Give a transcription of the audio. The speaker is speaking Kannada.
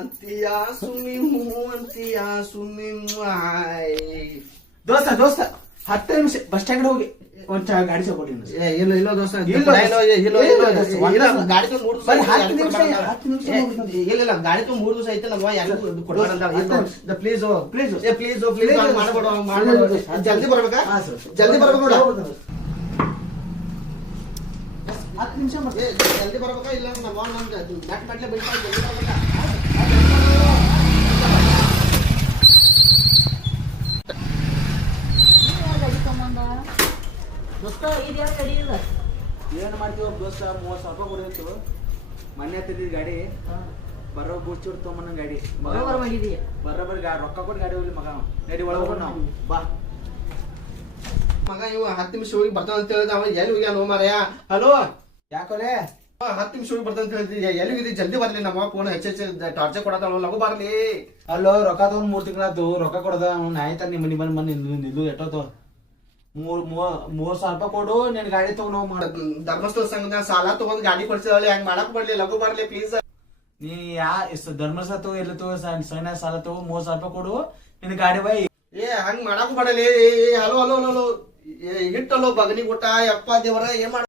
ಅಂತಿಯಾ ಸುಮ್ಮಿ ಅಂತಿಯಾ ಸುಮ್ಮಿ ದೋಸ್ತ 10 ನಿಮಿಷ ಬಸ್ ಸ್ಟ್ಯಾಂಡ್ ಹೋಗಿ ಒಂದ್ ಗಾಡಿ ತಗೊಳ್ಳಿ. ಇಲ್ಲ ದೋಸ್ತ ಗಾಡಿ ತುಂಬ 3 ದಿವಸ ಇಲ್ಲ ಗಾಡಿ ತುಂಬ 3 ದಿವಸ ಐತೆ ನಮ್ಮ ಯಾರಿಗೂ ಕೊಡ್ಬಾರ್ದು. ಪ್ಲೀಸ್ ಮಾಡಬೇಡ ಜಲ್ದಿ ಬರ್ಬೇಕಾ? ಜಲ್ದಿ ಬರ್ಬೇಕು ನೋಡ. 10 ನಿಮಿಷ ಜಲ್ದಿ ಬರ್ಬೇಕಾ? ಇಲ್ಲ ನಮ್ಮ ನಟ್ ಕಟ್ಲೆ ಬಿಡ್ತಾ ಜಲ್ದಿ ಬರ್ಬೇಕಾ? ಏನ್ ಮಾಡ್ತೀವ ದೋಸ್ತ? 30,000 ರೂಪಾಯಿ ಕೊಡಿತ್ತು. ಮೊನ್ನೆ ಹತ್ತಿದ್ದ ಗಾಡಿ ಬರೋ ಬೂಚಿಡ್ ತೊಗೊಂಬನ ಗಾಡಿ ಬರೋಬ್ಬರಿ ರೊಕ್ಕ ಕೊಟ್ಟು ಗಾಡಿ ಹೋಗ್ಲಿ ಮಗ. ನಡಿ ಒಳಗ ನಾವು ಬಾ. ಮಗ ಇವ 10 ನಿಮಿಷ ಹೋಗಿ ಬರ್ತಾನ ಅಂತ ಹೇಳಿದ. ಅವ ಎಲ್ಲಿ ಹೋಗ್ಯಾನ ಮಾರಾಯ? ಹಲೋ, ಯಾಕೋಲೆ 10 ನಿಮಿಷ ಹೋಗಿ ಬರ್ತಾನ ಅಂತ ಹೇಳಿದ್ರಿ. ಎಲ್ಲಿ ಹೋಗಿದ್ರಿ? ಜಲ್ದಿ ಬರ್ಲಿ. ನಮ್ಮ ಫೋನ್ ಹೆಚ್ಚು ಟಾರ್ಚರ್ ಕೊಡತಾಳ, ಲಗು ಬರ್ಲಿ. ಅಲ್ಲೋ ರೊಕ್ಕ ತಗೊಂಡ್ 3 ತಿಂಗಳಾತು. ರೊಕ್ಕ ಕೊಡದ ಆಯ್ತಾ ನಿಮ್ಮ ಮನಿ ಬಂದ್ ನಿಲ್ಲು ಎಷ್ಟೋತು 3,000 ರೂಪಾಯಿ ಕೊಡು. ನಿನ್ ಗಾಡಿ ತಗೊಂಡ್ ಹೋಗ್ ಮಾಡ. ಧರ್ಮಸ್ಥಳ ಸಂಘದ ಸಾಲ ತಗೊಂಡ್ ಗಾಡಿ ಕೊಡ್ಸಿದಳಿ. ಹಂಗ ಮಾಡಕ್ ಬರ್ಲಿ, ಲಗು ಬರ್ಲಿ ಪ್ಲೀಸ್. ನೀ ಧರ್ಮಸ್ಥಳ ತಗೋ ಎಲ್ಲ ತಗೋ ಸಣ್ಣ ಸಾಲ ತಗೋ 30,000 ರೂಪಾಯಿ ಕೊಡು. ನಿನ್ ಗಾಡಿ ಬೈ. ಹಂಗ ಮಾಡಕ್ ಮಾಡಲಿ. ಹಲೋ ಇಟ್ಟಲ್ಲೋ ಬಗನಿ ಊಟ. ಯಪ್ಪ ದೇವರ ಏನ್ ಮಾಡ